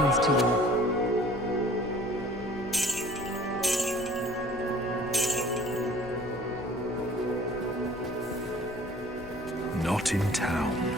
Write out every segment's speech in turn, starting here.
Blessings to you. Not in town.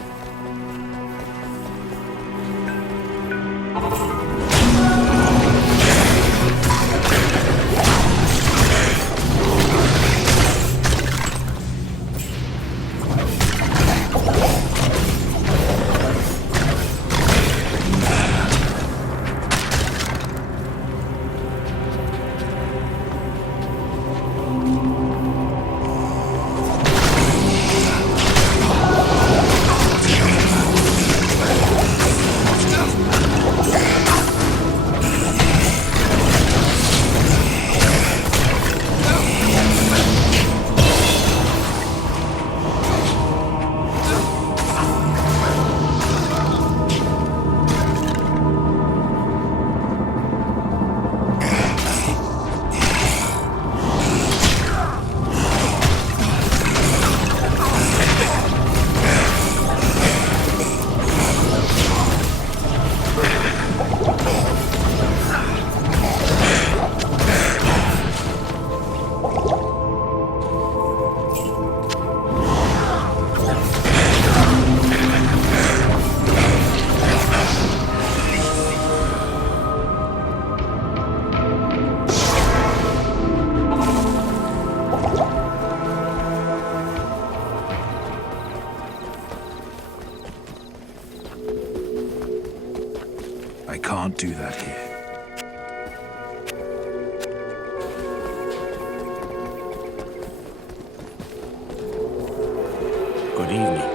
I can't do that here. Good evening.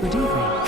Good evening.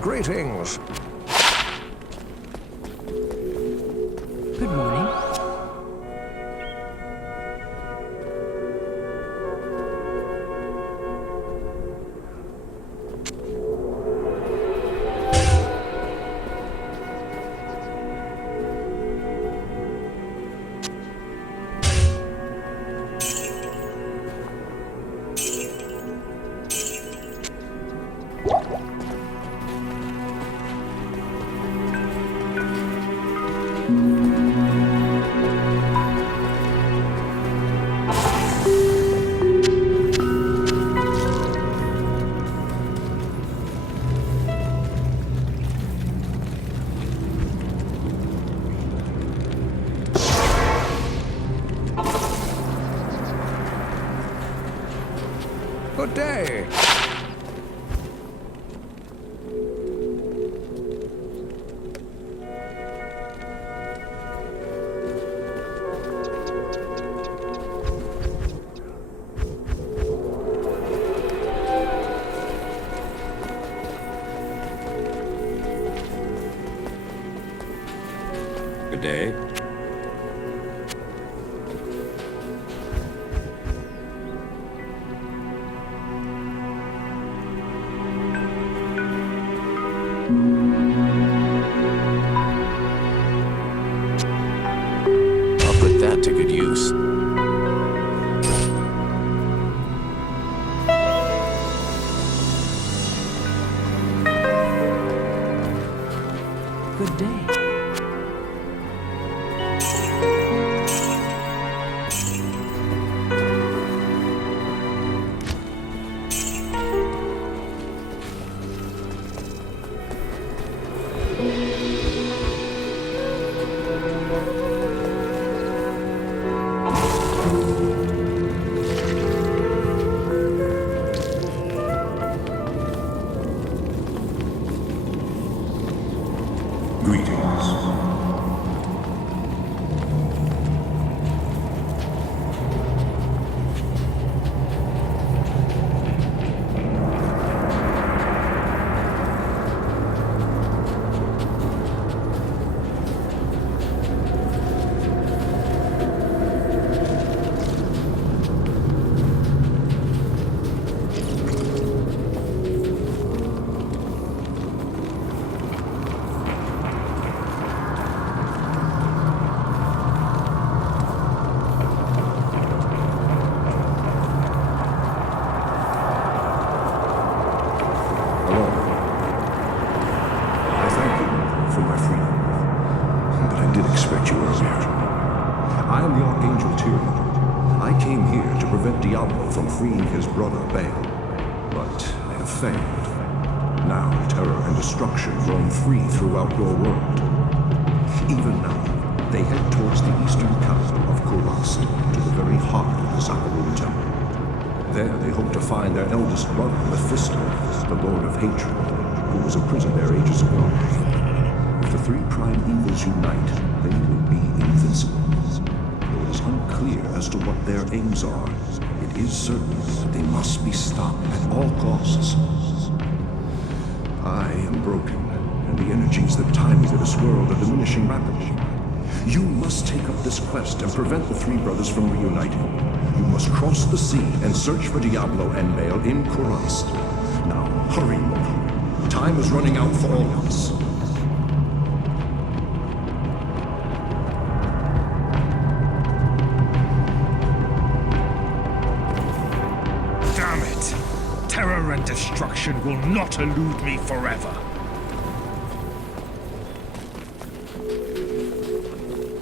Greetings. Good morning. Good day. Good day. I'll put that to good use. Good day. I am the Archangel Tyrion. I came here to prevent Diablo from freeing his brother Baal, but I have failed. Now terror and destruction roam free throughout your world. Even now, they head towards the eastern capital of Kurast, to the very heart of the Sakarum Temple. There they hope to find their eldest brother, Mephisto, the Lord of Hatred, who was imprisoned there ages ago. If the three prime evils unite, they will be invincible. Though it is unclear as to what their aims are, it is certain that they must be stopped at all costs. I am broken, and the energies that tie me to this world are diminishing rapidly. You must take up this quest and prevent the three brothers from reuniting. You must cross the sea and search for Diablo and Baal in Kurast. Now, hurry, mortal. Time is running out for all of us. Damn it! Terror and destruction will not elude me forever.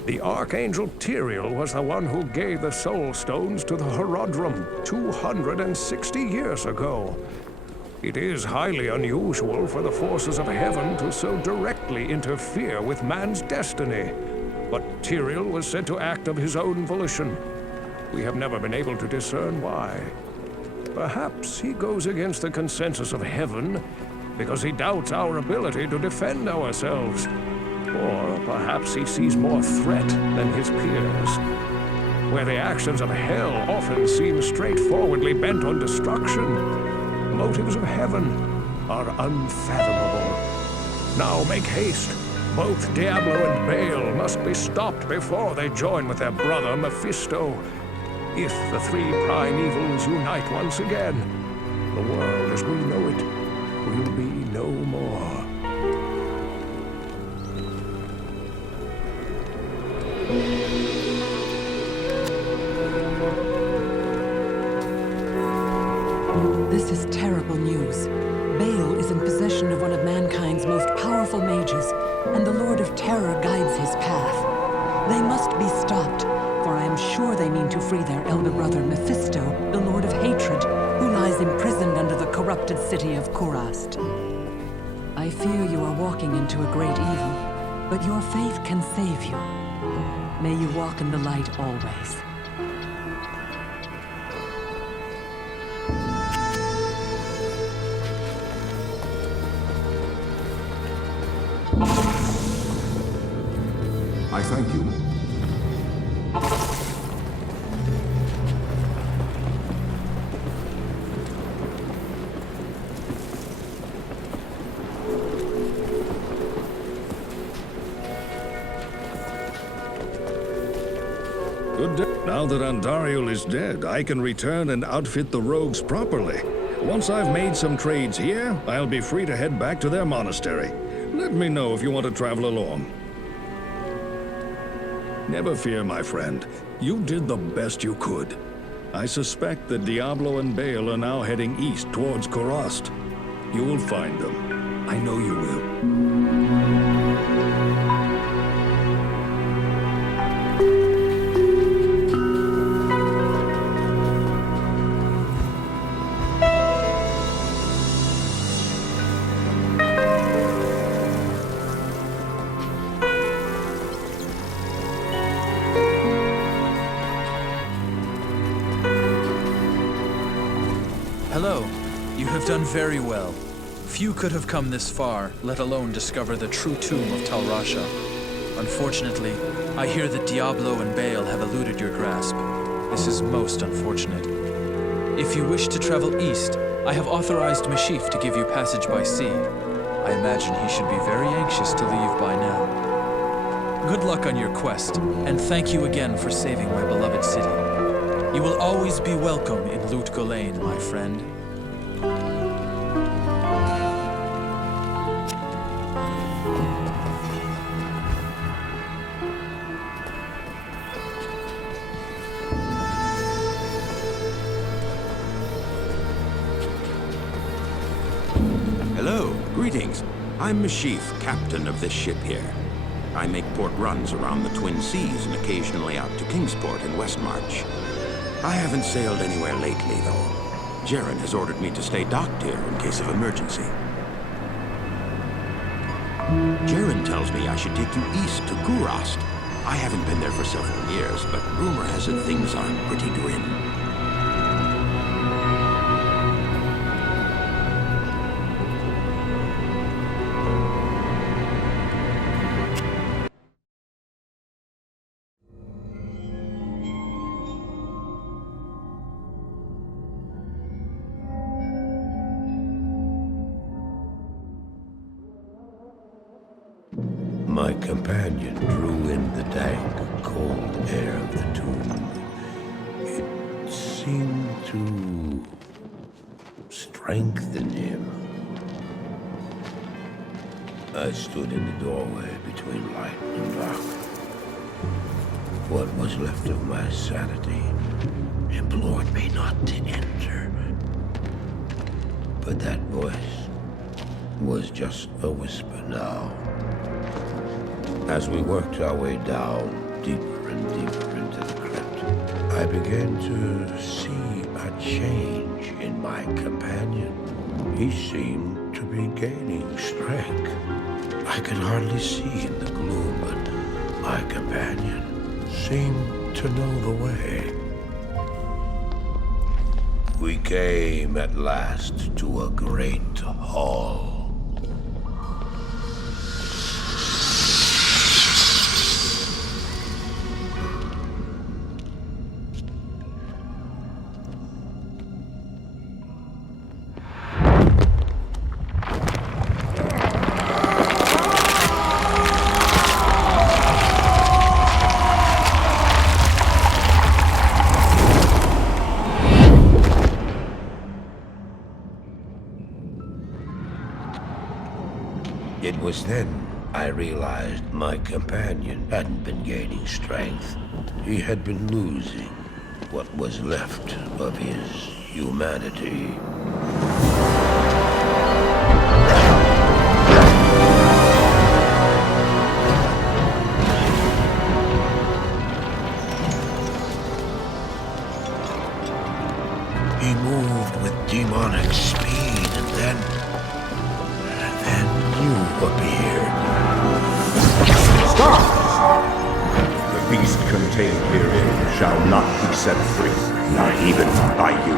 The Archangel Tyriel was the one who gave the Soul Stones to the Horodrim 260 years ago. It is highly unusual for the forces of heaven to so directly interfere with man's destiny. But Tyriel was said to act of his own volition. We have never been able to discern why. Perhaps he goes against the consensus of heaven because he doubts our ability to defend ourselves. Or perhaps he sees more threat than his peers. Where the actions of hell often seem straightforwardly bent on destruction, motives of heaven are unfathomable. Now make haste. Both Diablo and Baal must be stopped before they join with their brother Mephisto. If the three prime evils unite once again, the world as we know it will be no more. This is terrible news. Baal is in possession of one of mankind's most powerful mages, and the Lord of Terror guides his path. They must be stopped, for I am sure they mean to free their elder brother Mephisto, the Lord of Hatred, who lies imprisoned under the corrupted city of Kurast. I fear you are walking into a great evil, but your faith can save you. May you walk in the light always. I thank you. Good day. Now that Andariel is dead, I can return and outfit the rogues properly. Once I've made some trades here, I'll be free to head back to their monastery. Let me know if you want to travel along. Never fear, my friend. You did the best you could. I suspect that Diablo and Baal are now heading east towards Kurast. You will find them. I know you will. Hello. You have done very well. Few could have come this far, let alone discover the true tomb of Tal Rasha. Unfortunately, I hear that Diablo and Baal have eluded your grasp. This is most unfortunate. If you wish to travel east, I have authorized Mashif to give you passage by sea. I imagine he should be very anxious to leave by now. Good luck on your quest, and thank you again for saving my beloved city. You will always be welcome in Lut Gholein, my friend. Hello, greetings. I'm Mashif, captain of this ship here. I make port runs around the Twin Seas and occasionally out to Kingsport in Westmarch. I haven't sailed anywhere lately, though. Jaren has ordered me to stay docked here in case of emergency. Jaren tells me I should take you east to Kurast. I haven't been there for several years, but rumor has it things are pretty grim. My companion drew in the dank, cold air of the tomb. It seemed to strengthen him. I stood in the doorway between light and dark. What was left of my sanity implored me not to enter. But that voice was just a whisper now. As we worked our way down, deeper and deeper into the crypt, I began to see a change in my companion. He seemed to be gaining strength. I could hardly see in the gloom, but my companion seemed to know the way. We came at last to a great hall. It was then I realized my companion hadn't been gaining strength. He had been losing what was left of his humanity. He moved with demonic speed, and then you appeared. Stop! The beast contained herein shall not be set free, not even by you.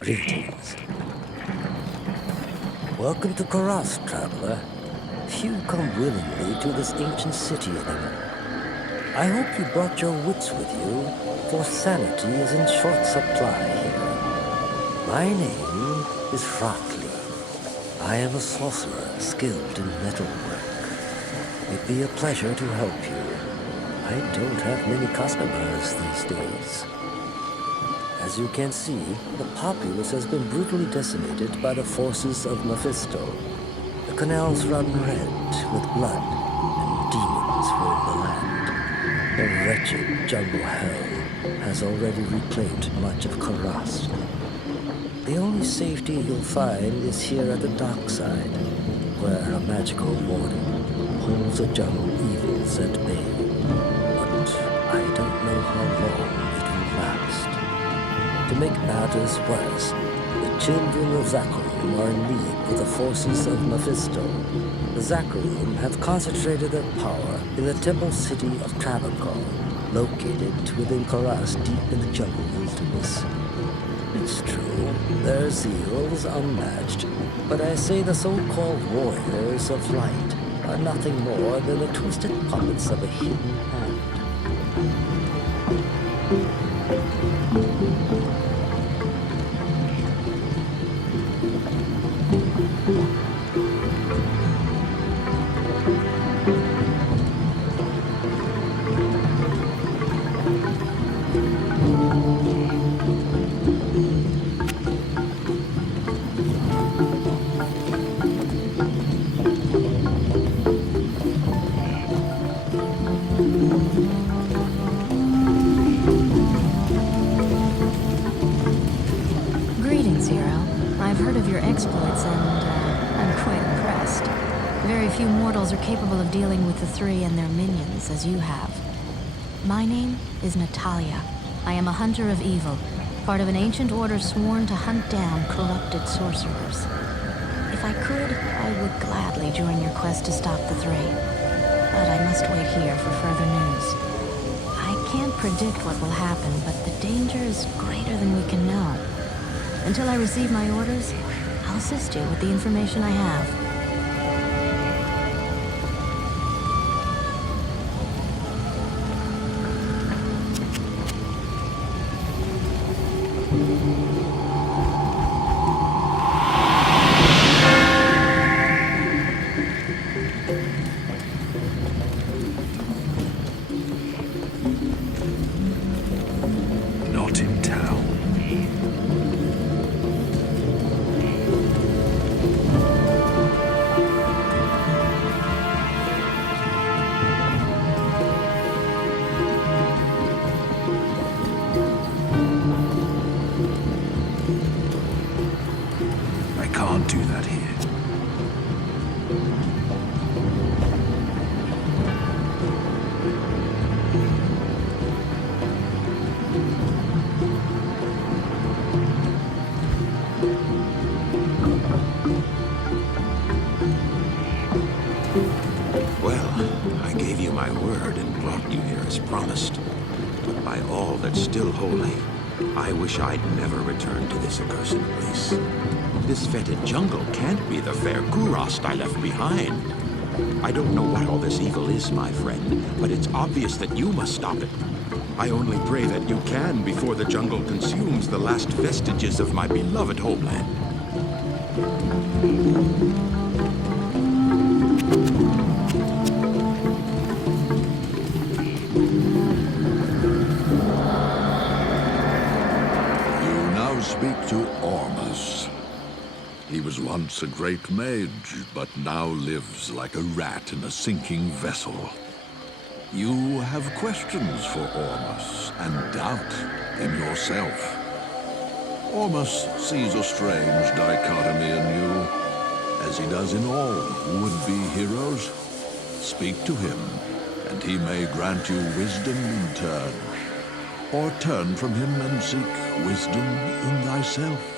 Greetings. Welcome to Kurast, traveler. Few come willingly to this ancient city anymore. I hope you brought your wits with you, for sanity is in short supply here. My name is Frotli. I am a sorcerer skilled in metalwork. It'd be a pleasure to help you. I don't have many customers these days. As you can see, the populace has been brutally decimated by the forces of Mephisto. The canals run red with blood, and demons roam the land. The wretched jungle hell has already reclaimed much of Kurast. The only safety you'll find is here at the dockside, where a magical warden holds the jungle evils at bay. But I don't know how long it will last. To make matters worse, the children of Zakharum are in league with the forces of Mephisto. The Zakharum have concentrated their power in the temple city of Travancore, located within Kurast deep in the jungle wilderness. It's true, their zeal is unmatched, but I say the so-called warriors of light are nothing more than the twisted puppets of a hidden hand. Greetings, hero. I've heard of your exploits and I'm quite impressed. Very few mortals are capable of dealing with the three and their minions as you have. My name is Natalia. I am a hunter of evil, part of an ancient order sworn to hunt down corrupted sorcerers. If I could, I would gladly join your quest to stop the three. But I must wait here for further news. I can't predict what will happen, but the danger is greater than we can know. Until I receive my orders, I'll assist you with the information I have. Not in town. I can't do that here. Well, I gave you my word and brought you here as promised. But by all that's still holy, I wish I'd never returned to this accursed place. This fetid jungle can't be the fair Kurast I left behind. I don't know what all this evil is, my friend, but it's obvious that you must stop it. I only pray that you can before the jungle consumes the last vestiges of my beloved homeland. Speak to Ormus. He was once a great mage, but now lives like a rat in a sinking vessel. You have questions for Ormus and doubt in yourself. Ormus sees a strange dichotomy in you, as he does in all would-be heroes. Speak to him, and he may grant you wisdom in turn. Or turn from him and seek wisdom in thyself.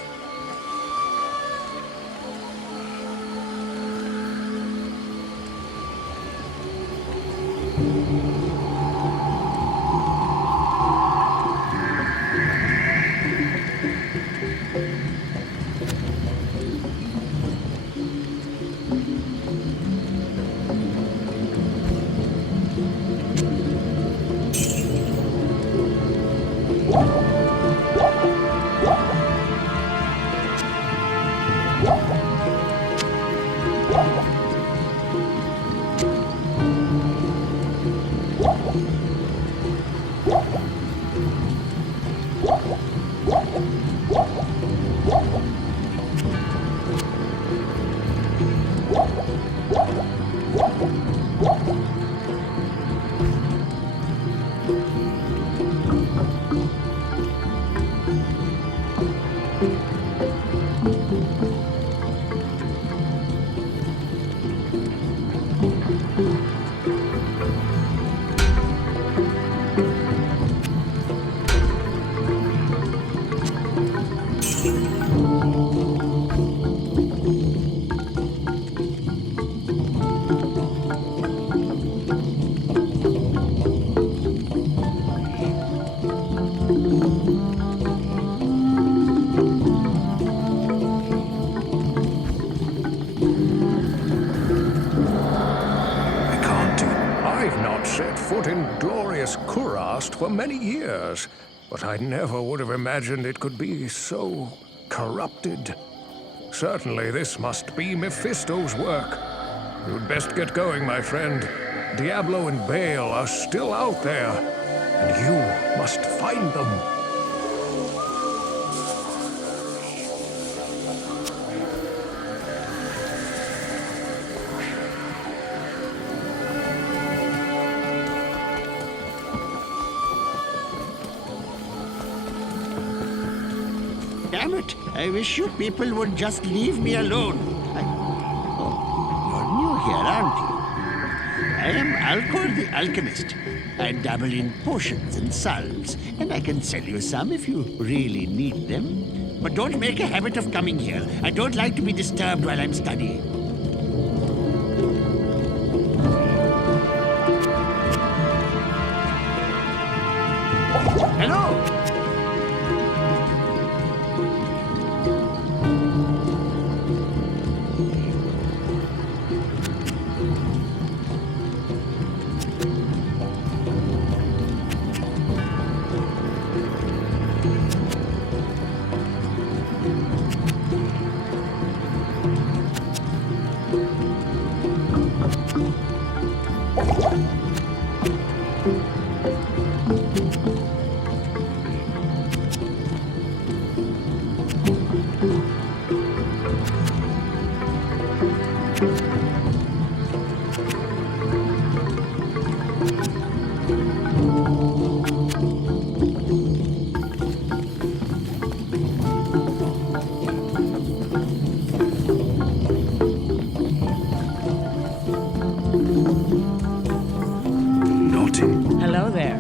Foot in glorious Kurast for many years, but I never would have imagined it could be so corrupted. Certainly this must be Mephisto's work. You'd best get going, my friend. Diablo and Baal are still out there, and you must find them. Damn it! I wish you people would just leave me alone. Oh, you're new here, aren't you? I am Alcor the Alchemist. I dabble in potions and salves, and I can sell you some if you really need them. But don't make a habit of coming here. I don't like to be disturbed while I'm studying. Hello! Hello there.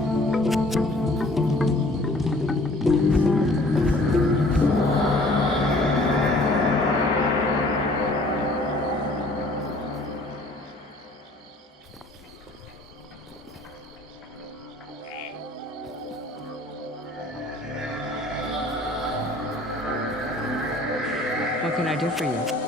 What can I do for you?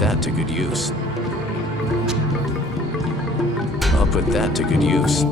That to good use. I'll put that to good use.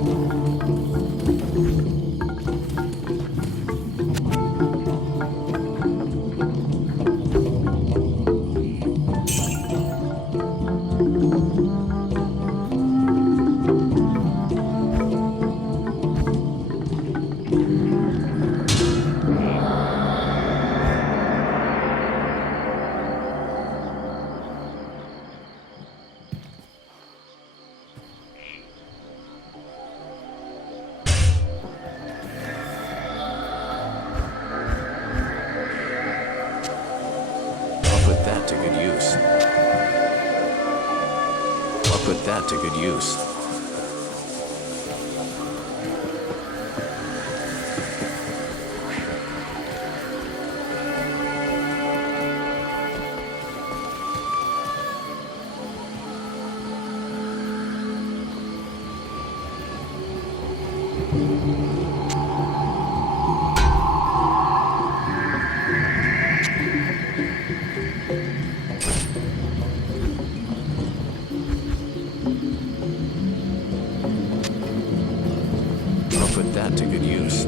To good use. I'll put that to good use. put that to good use.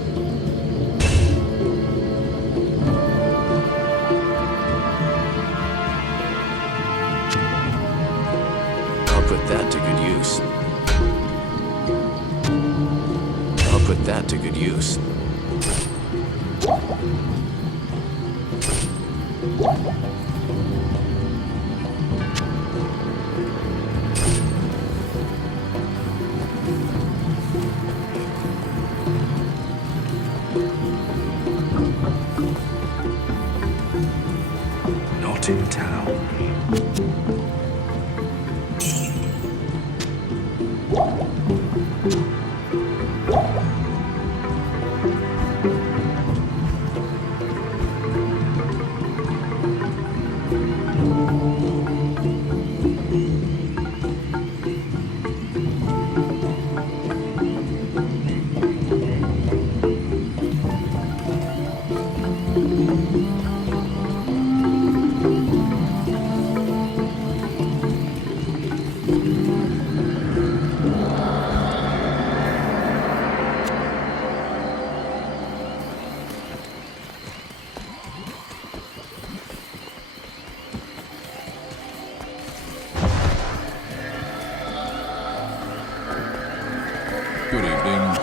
I'll put that to good use. I'll put that to good use. Not in town. Good evening.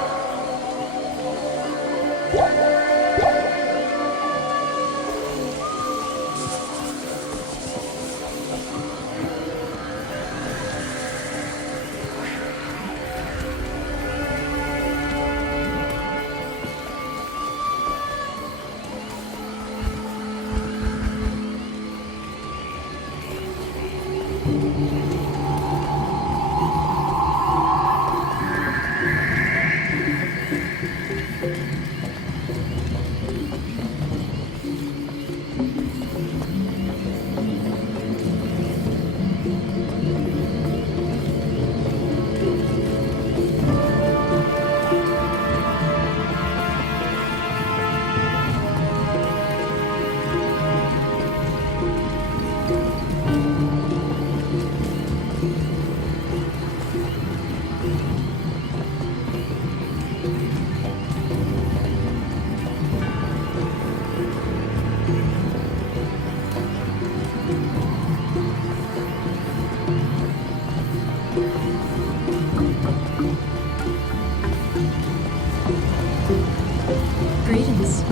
Greetings.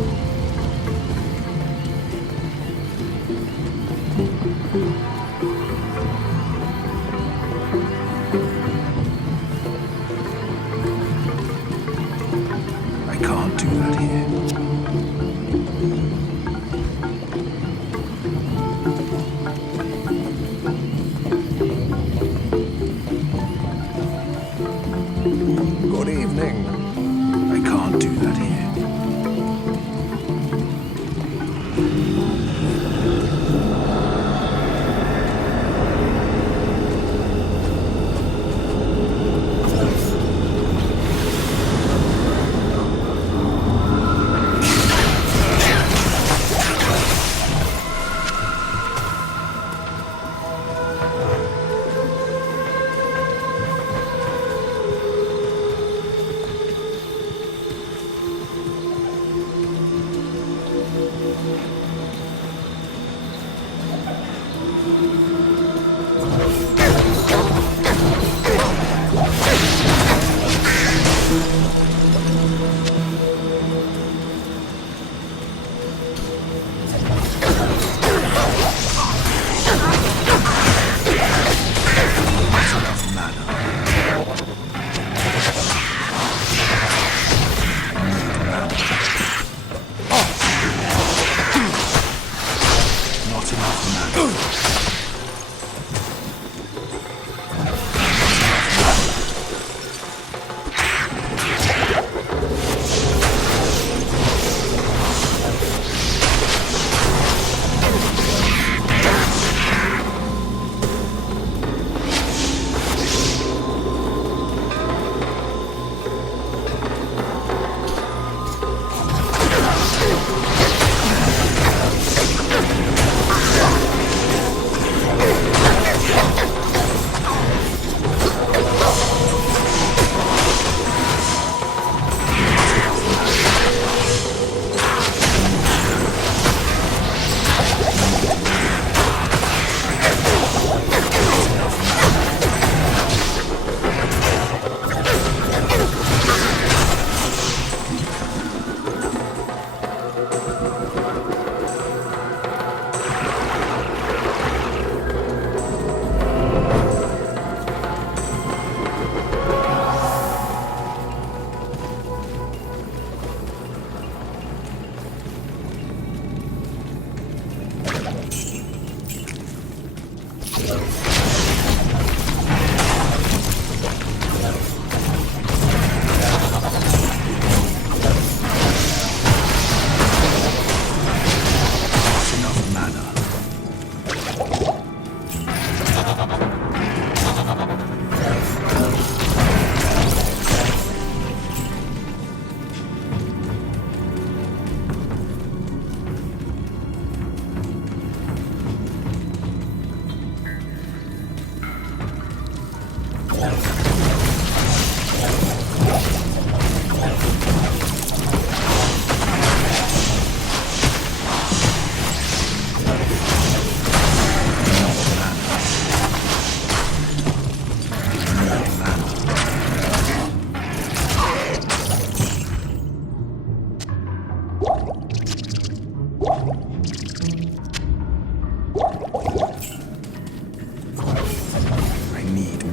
I can't do that here. Good evening. I can't do that here.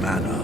mana.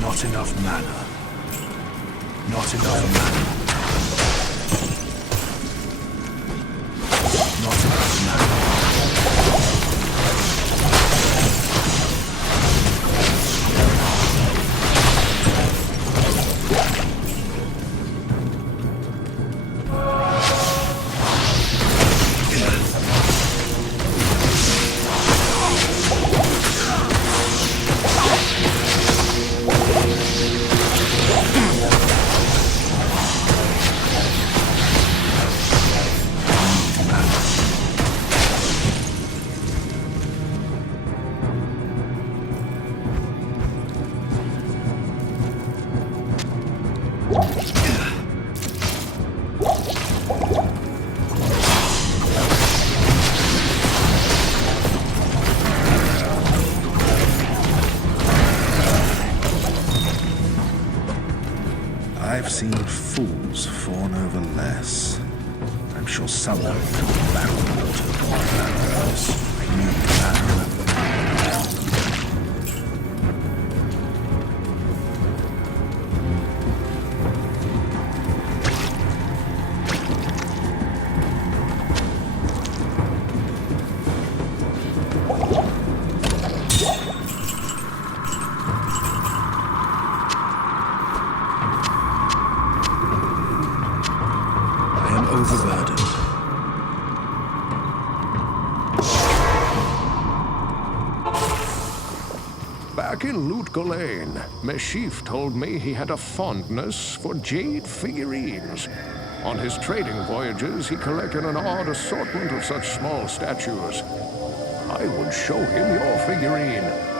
Not enough mana. Not enough mana. Not enough mana. I've seen fools fawn over less. I'm sure someone can backwater matters. I need mana. Overburdened. Back in Loot Ghislaine, Meshif told me he had a fondness for jade figurines. On his trading voyages, he collected an odd assortment of such small statues. I would show him your figurine.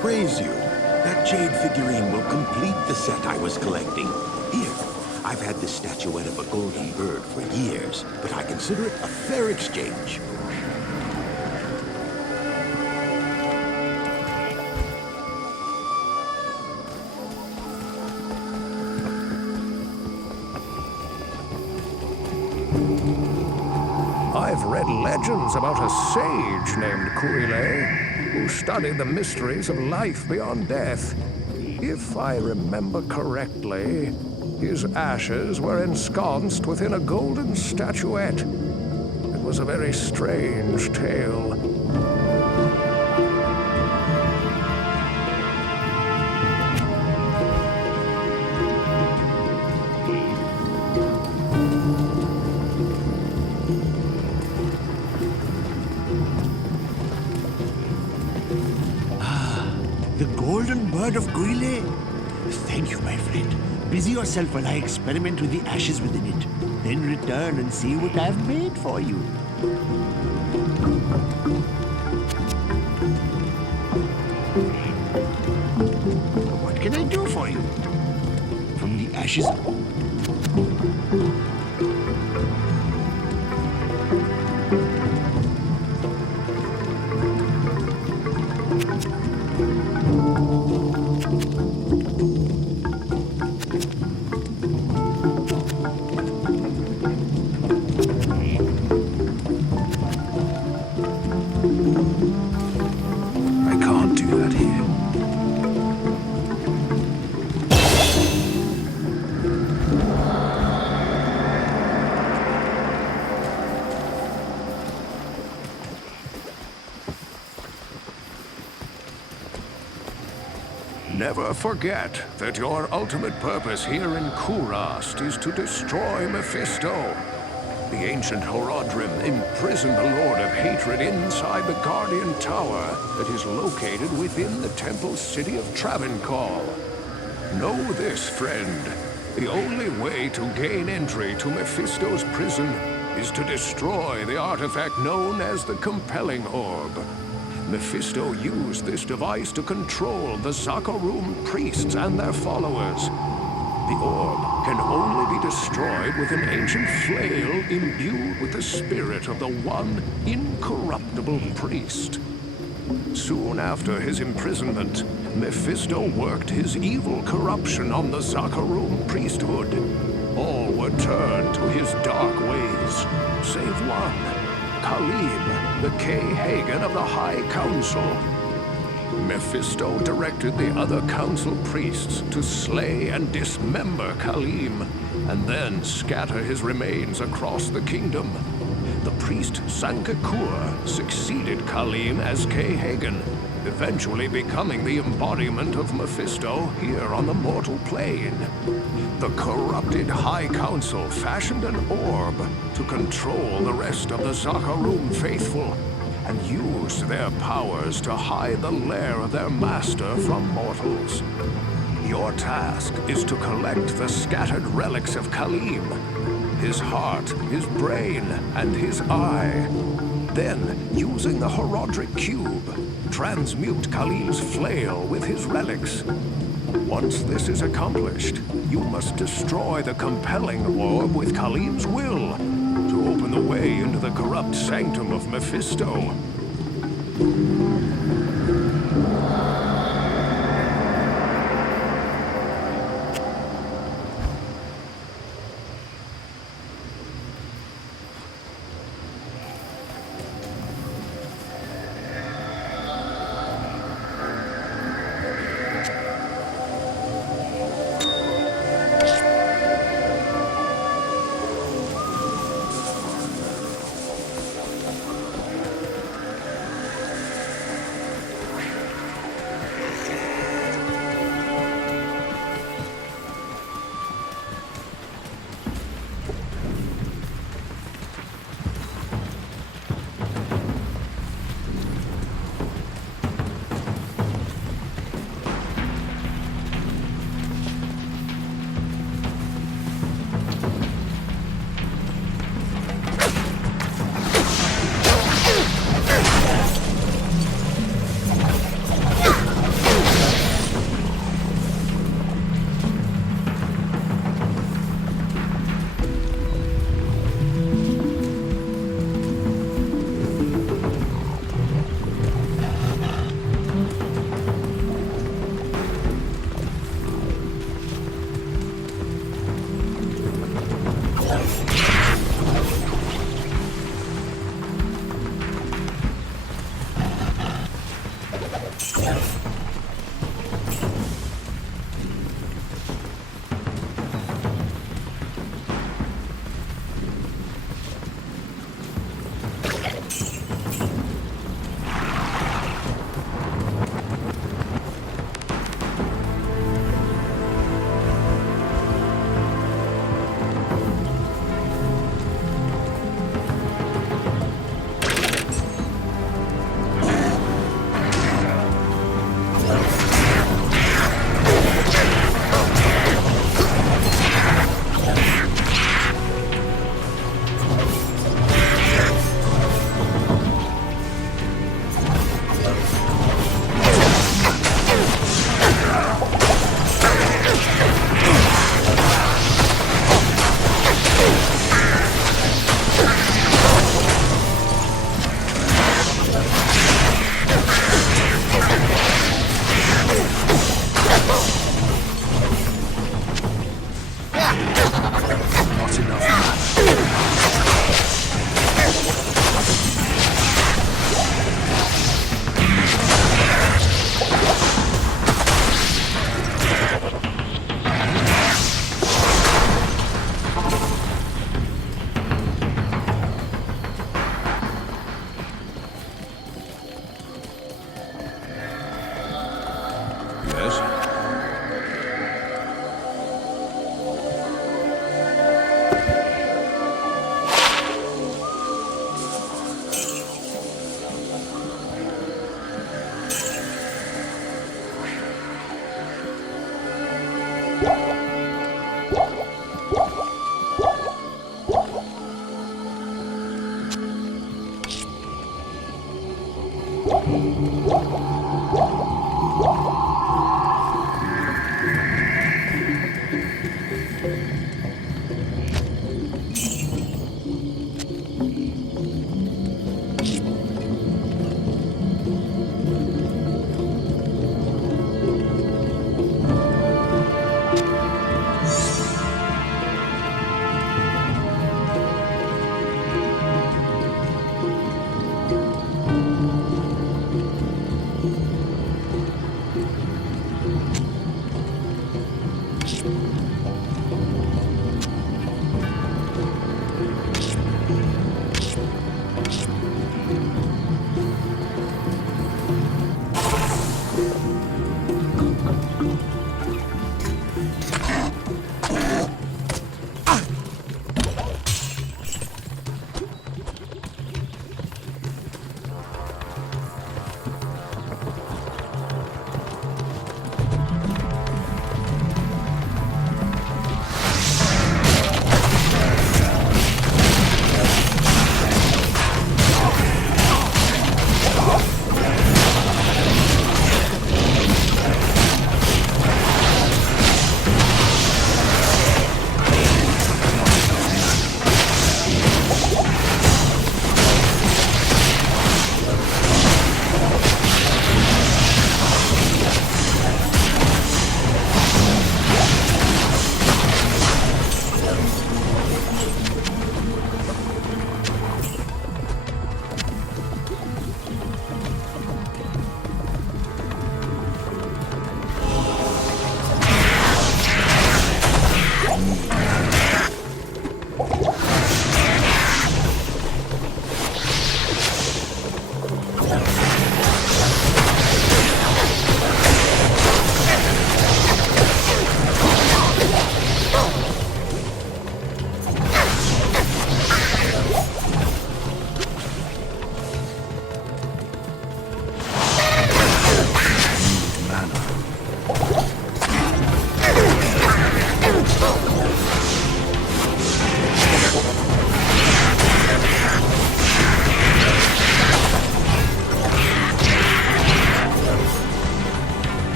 praise you. That jade figurine will complete the set I was collecting. Here, I've had this statuette of a golden bird for years, but I consider it a fair exchange. I've read legends about a sage named Kurile, who studied the mysteries of life beyond death. If I remember correctly, his ashes were ensconced within a golden statuette. It was a very strange tale. The golden bird of Guile? Thank you, my friend. Busy yourself while I experiment with the ashes within it. Then return and see what I've made for you. What can I do for you? From the ashes... I can't do that here. Never forget that your ultimate purpose here in Kurast is to destroy Mephisto. The ancient Horodrim imprisoned the Lord of Hatred inside the Guardian Tower that is located within the temple city of Travancore. Know this, friend. The only way to gain entry to Mephisto's prison is to destroy the artifact known as the Compelling Orb. Mephisto used this device to control the Zakarum priests and their followers. The orb can only be destroyed with an ancient flail imbued with the spirit of the one incorruptible priest. Soon after his imprisonment, Mephisto worked his evil corruption on the Zakarum priesthood. All were turned to his dark ways, save one, Khalim, the K-Hagen of the High Council. Mephisto directed the other council priests to slay and dismember Khalim, and then scatter his remains across the kingdom. The priest Sankakur succeeded Khalim as K-Hagen, eventually becoming the embodiment of Mephisto here on the mortal plane. The corrupted High Council fashioned an orb to control the rest of the Zakarum faithful, and used their powers to hide the lair of their master from mortals. Your task is to collect the scattered relics of Khalim, his heart, his brain, and his eye. Then, using the Horodric Cube, transmute Khalim's flail with his relics. Once this is accomplished, you must destroy the Compelling Orb with Khalim's will to open the way into the corrupt sanctum of Mephisto.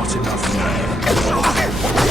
Not enough mana.